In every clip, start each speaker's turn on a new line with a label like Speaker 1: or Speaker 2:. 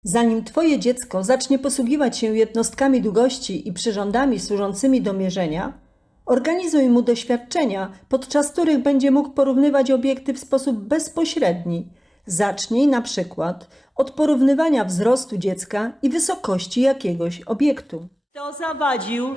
Speaker 1: Zanim Twoje dziecko zacznie posługiwać się jednostkami długości i przyrządami służącymi do mierzenia, organizuj mu doświadczenia, podczas których będzie mógł porównywać obiekty w sposób bezpośredni. Zacznij na przykład od porównywania wzrostu dziecka i wysokości jakiegoś obiektu. Kto zawadził?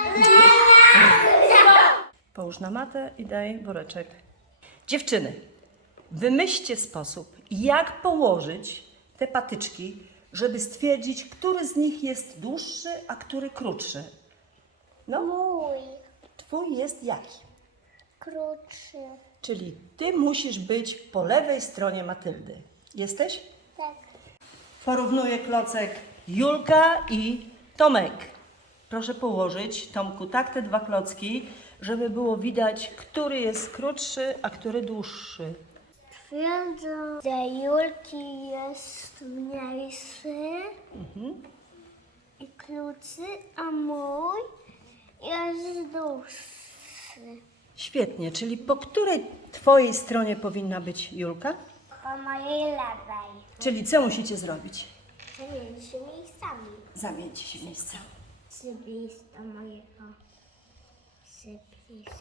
Speaker 1: Połóż na matę i daj woreczek. Dziewczyny, wymyślcie sposób, jak położyć te patyczki, żeby stwierdzić, który z nich jest dłuższy, a który krótszy. No,
Speaker 2: Mój
Speaker 1: twój jest jaki?
Speaker 2: krótszy.
Speaker 1: Czyli ty musisz być po lewej stronie Matyldy. Jesteś?
Speaker 2: Tak.
Speaker 1: Porównuję klocek Julka i Tomek. Proszę położyć, Tomku, tak te dwa klocki, żeby było widać, który jest krótszy, a który dłuższy.
Speaker 2: Twierdzę, że Julki jest mniejszy i krótszy, a mój jest dłuższy.
Speaker 1: Świetnie, czyli po której twojej stronie powinna być Julka?
Speaker 2: Po mojej lewej.
Speaker 1: Czyli co musicie zrobić?
Speaker 2: Zamień się miejscami.
Speaker 1: Zamieńcie się miejscami.
Speaker 2: Przybliż do mojego. Przybliż.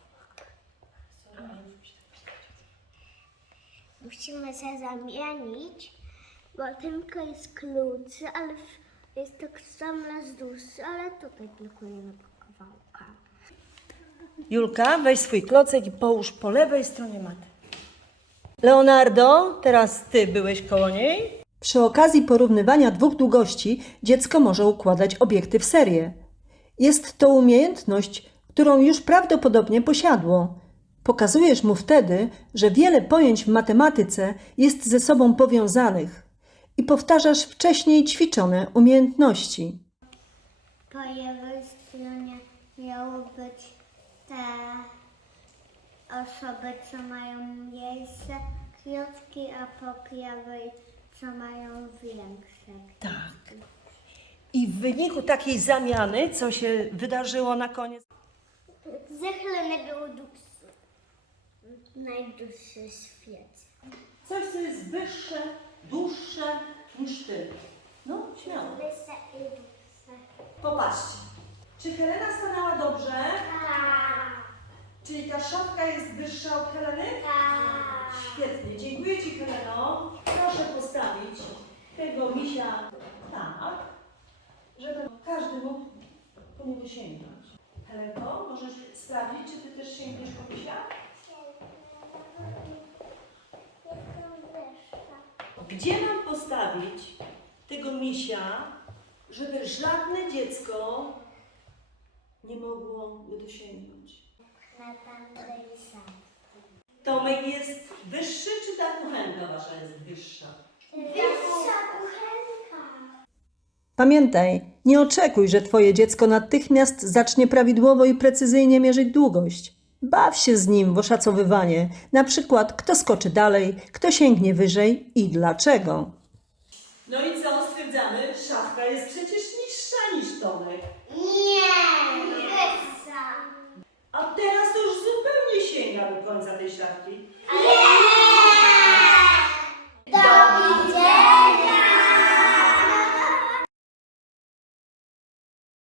Speaker 2: Musimy się zamienić, bo tylko jest krótszy, ale jest tak samo dłuższy, ale tutaj tylko jedno kawałka.
Speaker 1: Julka, weź swój klocek i połóż po lewej stronie maty. Leonardo, teraz ty byłeś koło niej. Przy okazji porównywania dwóch długości dziecko może układać obiekty w serię. Jest to umiejętność, którą już prawdopodobnie posiadło. Pokazujesz mu wtedy, że wiele pojęć w matematyce jest ze sobą powiązanych i powtarzasz wcześniej ćwiczone umiejętności.
Speaker 2: Po lewej stronie miało być te osoby, co mają mniejsze klocki, a po prawej, co mają większe.
Speaker 1: Tak. I w wyniku takiej zamiany, co się wydarzyło na koniec?
Speaker 2: Zechlenek był dłuższy. Najdłuższy w świecie.
Speaker 1: Coś, co jest wyższe, dłuższe niż ty. No, śmiało.
Speaker 2: Wyższe i dłuższe.
Speaker 1: Popatrzcie. Czy Helena stanęła dobrze?
Speaker 2: Tak.
Speaker 1: Czyli ta szafka jest wyższa od Heleny?
Speaker 2: Tak.
Speaker 1: Świetnie. Dziękuję Ci, Heleno. Proszę postawić tego misia tak, żeby każdy mógł po niego sięgnąć. Helenko, możesz sprawdzić, czy Ty też sięgniesz po misia?
Speaker 2: Jestem wyższa.
Speaker 1: Gdzie mam postawić tego misia, żeby żadne dziecko nie mogło go dosięgnąć?
Speaker 2: Na tamtej samej.
Speaker 1: Tomek jest wyższy, czy ta kuchenka wasza jest wyższa?
Speaker 2: Wyższa kuchenka.
Speaker 1: Pamiętaj, nie oczekuj, że twoje dziecko natychmiast zacznie prawidłowo i precyzyjnie mierzyć długość. Baw się z nim w oszacowywanie, na przykład kto skoczy dalej, kto sięgnie wyżej i dlaczego. No i co?